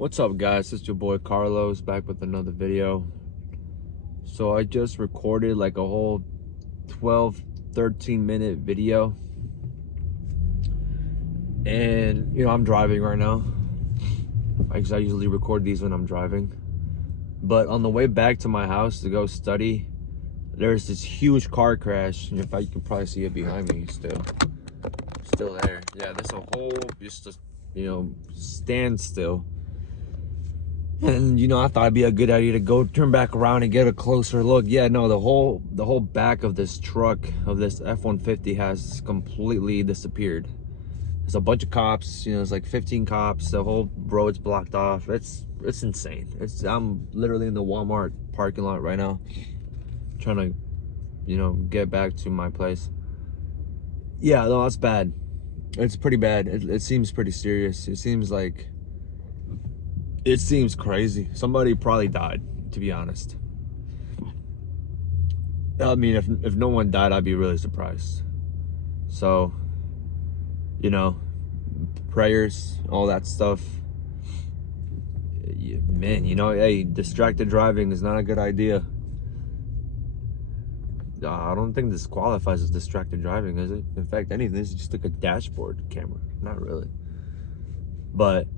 What's up, guys? It's your boy Carlos back with another video. So I just recorded like a whole 13 minute video, and I'm driving right now because I usually record these when I'm driving. But on the way back to my house to go study, there's this huge car crash. In fact, you can probably see it behind me still there. Yeah, there's a whole just a standstill. And I thought it'd be a good idea to go turn back around and get a closer look. Yeah, no, the whole back of this truck, of this F-150, has completely disappeared. There's a bunch of cops, there's like 15 cops. The whole road's blocked off. It's insane. I'm literally in the Walmart parking lot right now, trying to get back to my place. Yeah, no, that's bad. It's pretty bad. It seems pretty serious. It seems crazy. Somebody probably died, to be honest. I mean, if no one died, I'd be really surprised. So, prayers, all that stuff. Man, hey, distracted driving is not a good idea. I don't think this qualifies as distracted driving, is it? In fact, anything, this is just like a dashboard camera. Not really. But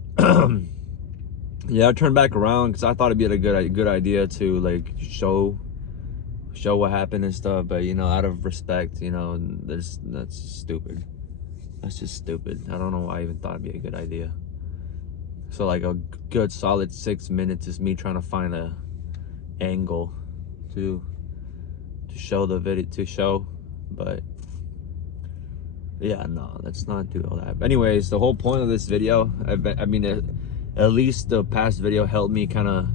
yeah, I turned back around because I thought it'd be a good idea to like show what happened and stuff. But out of respect, that's stupid. That's just stupid. I don't know why I even thought it'd be a good idea. So like a good solid 6 minutes is me trying to find a angle to show the video but yeah, no, let's not do all that. But anyways, the whole point of this video, I mean, at least the past video helped me kind of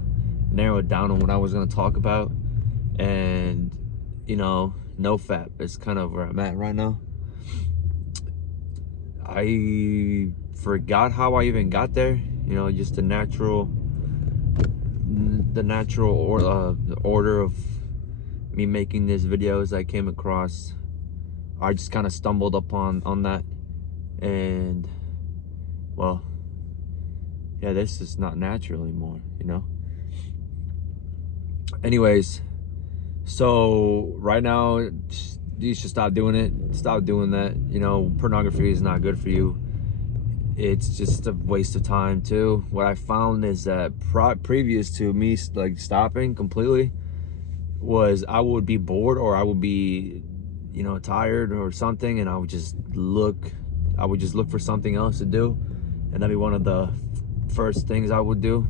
narrow it down on what I was going to talk about. And NoFap is kind of where I'm at right now. I forgot how I even got there. Just the natural order of me making these videos. I came across, I just kind of stumbled upon that, and well, yeah, this is not natural anymore. Anyways, so right now, you should stop doing it. Stop doing that. Pornography is not good for you. It's just a waste of time too. What I found is that previous to me like stopping completely, was I would be bored, or I would be tired or something, and I would just look for something else to do, and that'd be one of the first things I would do.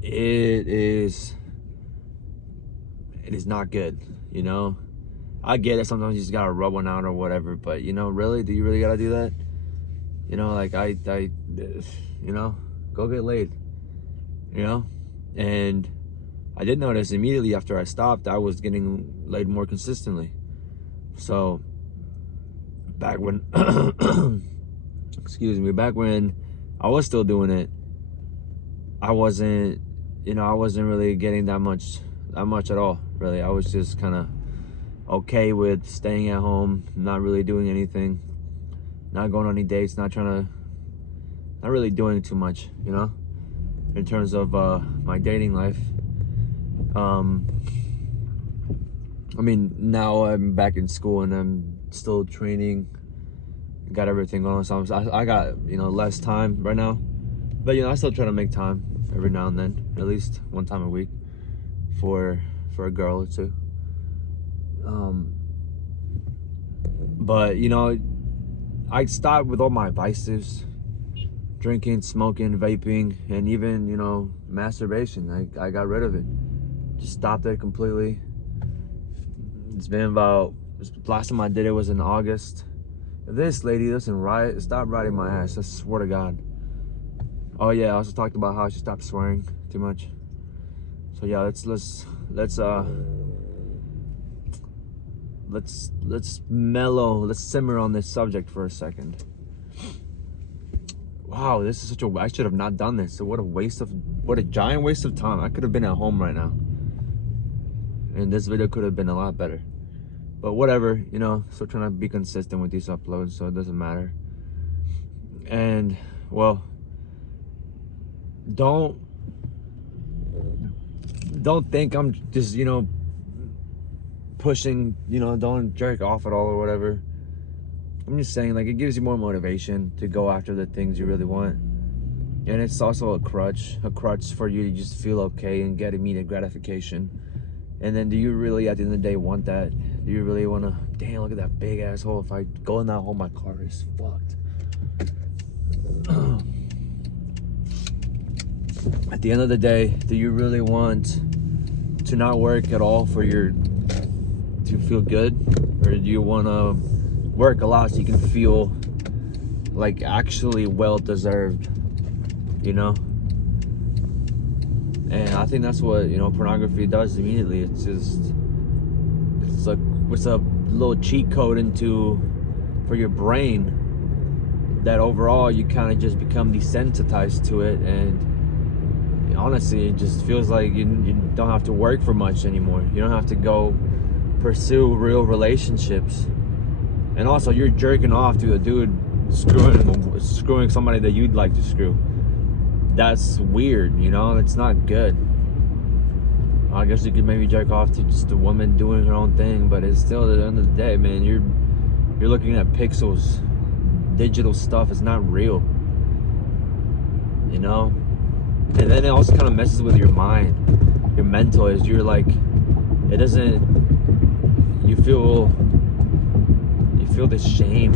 It is not good. I get it, sometimes you just gotta rub one out or whatever, but really, do you really gotta do that? Like I go get laid, and I did notice immediately after I stopped, I was getting laid more consistently. So back when excuse me, back when I was still doing it, I wasn't really getting that much at all, really. I was just kind of okay with staying at home, not really doing anything, not going on any dates, not really doing too much, in terms of my dating life. I mean, now I'm back in school and I'm still training, got everything on, so I got less time right now, but I still try to make time every now and then, at least one time a week, for a girl or two. But I stopped with all my vices: drinking, smoking, vaping, and even masturbation. I got rid of it. Just stopped it completely. It's been about, last time I did it was in August. If this lady doesn't stop riding my ass, I swear to God. Oh yeah, I also talked about how I should stop swearing too much. So yeah, let's simmer on this subject for a second. Wow, this is I should have not done this. So what a giant waste of time. I could have been at home right now, and this video could have been a lot better. But whatever, still trying to be consistent with these uploads, so it doesn't matter. And well, don't think I'm just, pushing, don't jerk off at all or whatever. I'm just saying, like, it gives you more motivation to go after the things you really want. And it's also a crutch for you to just feel okay and get immediate gratification. And then do you really, at the end of the day, want that? Do you really want to, damn, look at that big asshole. If I go in that hole, my car is fucked. At the end of the day, do you really want to not work at all to feel good? Or do you want to work a lot so you can feel like actually well deserved, And I think that's what, pornography does immediately. It's a little cheat code for your brain, that overall you kind of just become desensitized to it, and honestly, it just feels like you don't have to work for much anymore. You don't have to go pursue real relationships. And also, you're jerking off to a dude screwing somebody that you'd like to screw. That's weird, it's not good. I guess you could maybe jerk off to just a woman doing her own thing, but it's still, at the end of the day, man, you're looking at pixels. Digital stuff is not real, And then it also kind of messes with your mind, your mental. Is you're like, it doesn't. You feel this shame,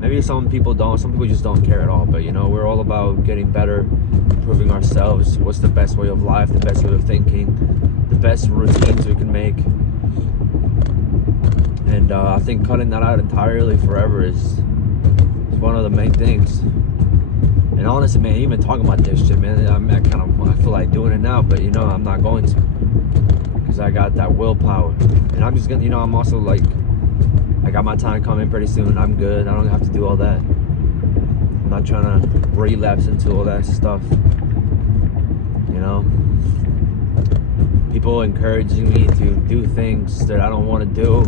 Maybe some people don't. Some people just don't care at all. But we're all about getting better, improving ourselves. What's the best way of life? The best way of thinking, the best routines we can make. And I think cutting that out entirely forever is one of the main things. And honestly, man, even talking about this shit, man, I feel like doing it now, but I'm not going to, because I got that willpower. And I'm just gonna, I'm also like, I got my time coming pretty soon. I'm good. I don't have to do all that. I'm not trying to relapse into all that stuff. People encouraging me to do things that I don't want to do.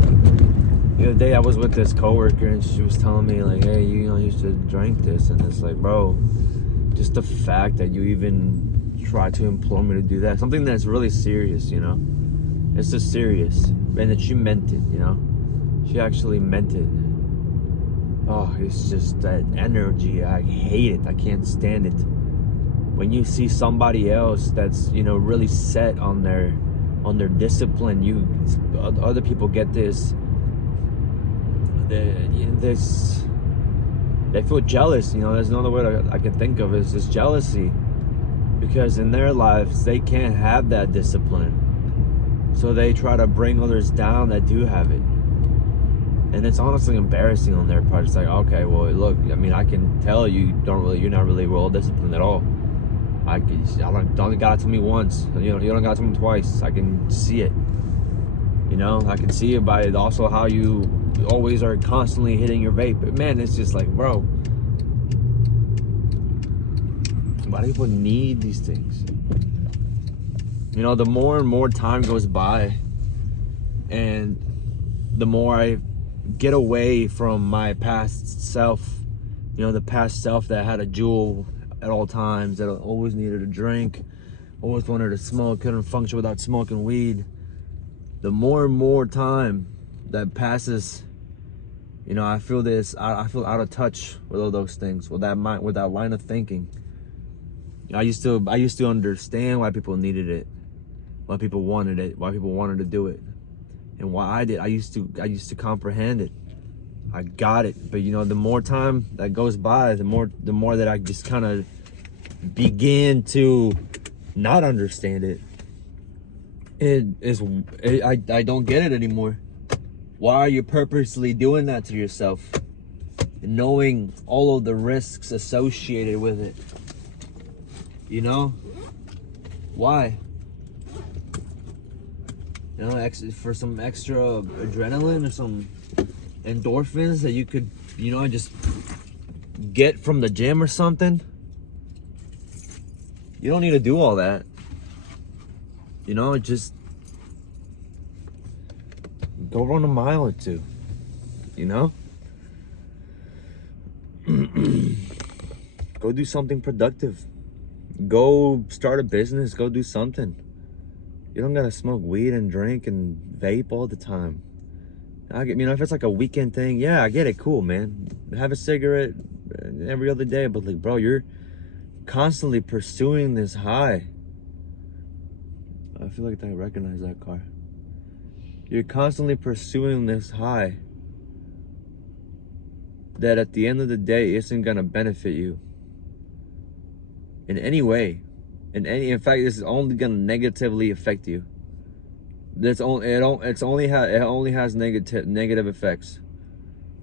The other day I was with this coworker and she was telling me, like, hey, you should drink this. And it's like, bro, just the fact that you even try to implore me to do that, something that's really serious, it's just serious. And that she meant it, she actually meant it. Oh, it's just that energy. I hate it. I can't stand it. When you see somebody else that's, really set on their discipline, other people get this. They feel jealous. There's another word I can think of, is this jealousy, because in their lives they can't have that discipline, so they try to bring others down that do have it. And it's honestly embarrassing on their part. It's like, okay, well, look, I mean, I can tell you're not really well disciplined at all. You don't gotta tell me once. You don't gotta tell me twice. I can see it. I can see it by also how you always are constantly hitting your vape. But man, it's just like, bro, why do people need these things? The more and more time goes by, and the more I get away from my past self, the past self that had a jewel at all times, that always needed a drink, always wanted to smoke, couldn't function without smoking weed. The more and more time that passes, I feel this. I feel out of touch with all those things, with that line of thinking. I used to understand why people needed it, why people wanted it, why people wanted to do it, and why I did. I used to comprehend it. I got it. But the more time that goes by, the more that I just kind of begin to not understand it. I don't get it anymore. Why are you purposely doing that to yourself, knowing all of the risks associated with it? Why? For some extra adrenaline or some endorphins that you could, just get from the gym or something. You don't need to do all that. Just go run a mile or two. Go do something productive. Go start a business. Go do something. You don't gotta smoke weed and drink and vape all the time. I get, if it's like a weekend thing, yeah, I get it. Cool, man. Have a cigarette every other day, but like, bro, you're constantly pursuing this high. I feel like I recognize that car. You're constantly pursuing this high that at the end of the day isn't gonna benefit you in any way. In fact, this is only gonna negatively affect you. It only has negative effects,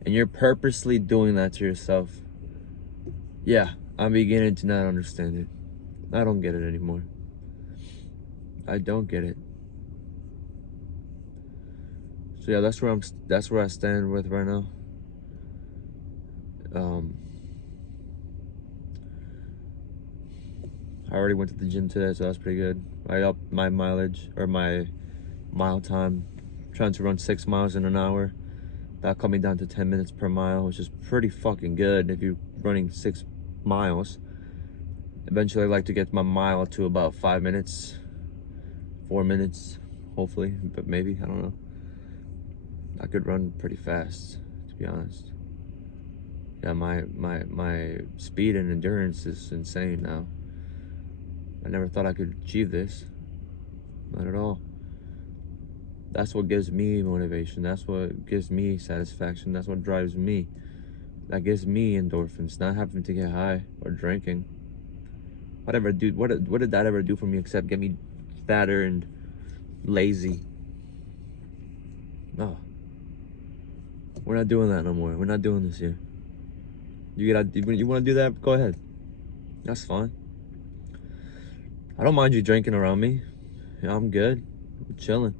and you're purposely doing that to yourself. Yeah, I'm beginning to not understand it. I don't get it anymore. I don't get it. So yeah, that's where I stand with right now. I already went to the gym today, so that's pretty good. I upped my mileage, or my mile time. I'm trying to run 6 miles in an hour. That cut me down to 10 minutes per mile, which is pretty fucking good if you're running 6 miles. Eventually, I'd like to get my mile to about 5 minutes, 4 minutes, hopefully, but maybe, I don't know. I could run pretty fast, to be honest. Yeah, my speed and endurance is insane now. I never thought I could achieve this. Not at all. That's what gives me motivation. That's what gives me satisfaction. That's what drives me. That gives me endorphins, not having to get high or drinking. What did that ever do for me except get me fatter and lazy? No. We're not doing that no more. We're not doing this here. You want to do that? Go ahead. That's fine. I don't mind you drinking around me. Yeah, I'm good. I'm chilling.